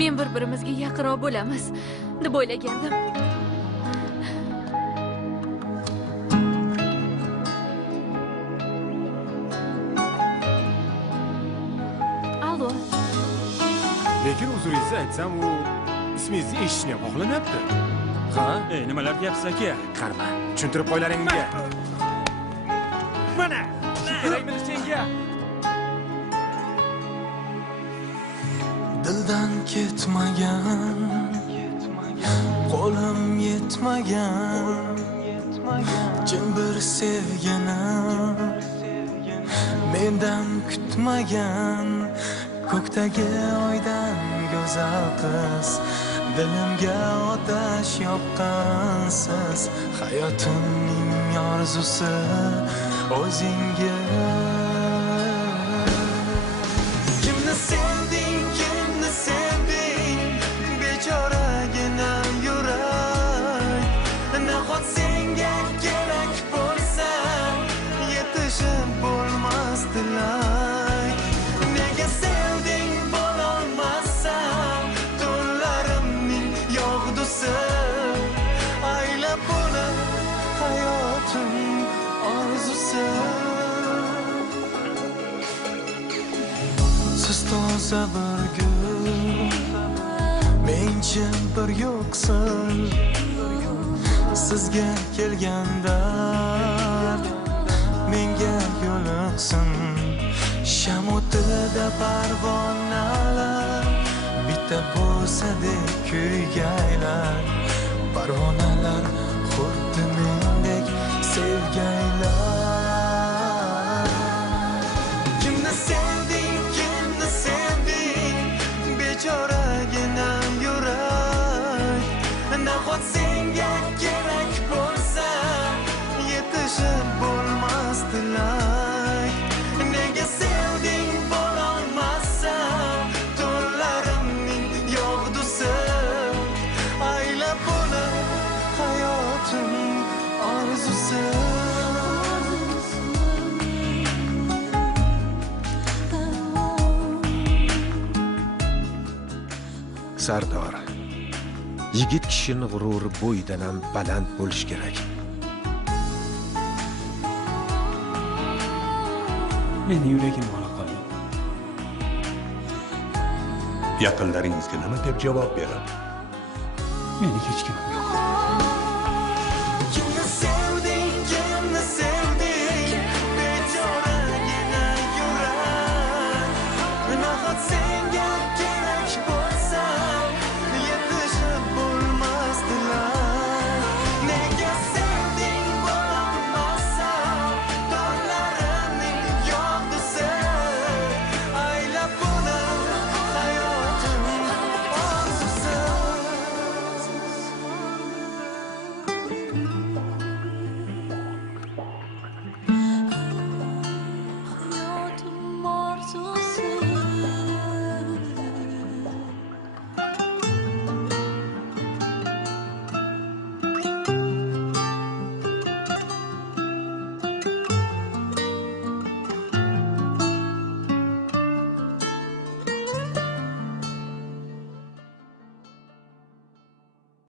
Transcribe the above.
Men bir-birimizga yaqinroq bo'lamiz deb o'ylagandim. Allo. Lekin huzuringizni aytsam, u ismingizni eshitishni ham xohlamayapti. Ha? Nimalar deyapsiz aka? Qarama, tushuntirib qo'ylaring unga. Mana! Kerakmi senga? Dildan ketmagan, qo'lim yetmagan, chin bir sevginim mendan kutmagan, ko'kdagi oydan go'zal qiz, dilimga otash yoqqansiz, hayotimning orzusi o'zingiz. Kimni sevding, kimni sevding, bechoragina yurak, nahot senga kerak bo'lsa, yetishib bo'lmas tilak. Nega sevding bo'lolmasam, tunlarimning yog'dusi, aylab buni hayotim orzusi. Siz toza bir gul, men-chi bir yo'qsin. Sizga kelgan dard menga yo'liqsin. Sham o'tida parvonalar bitta bo'lsa-dek kuygaylar. Parvonalar xuddi mendek sevgaylar. Kimni sevding, kimni sevding, bechoragina yurak, nahot senga kerak bo'lsa, yetishib bo'lmas tilak. Nega sevding bo'lolmasam, tunlarimning yog'dusi, aylab buni hayotim orzusi. Sardor, yigit kishining g'ururi bo'yidan ham baland bo'lish kerak. Meni yuragim ola qoldi. Yaqinlaringizga nima deb javob beradi? Meni hech kim yo'q. Kimni sevding,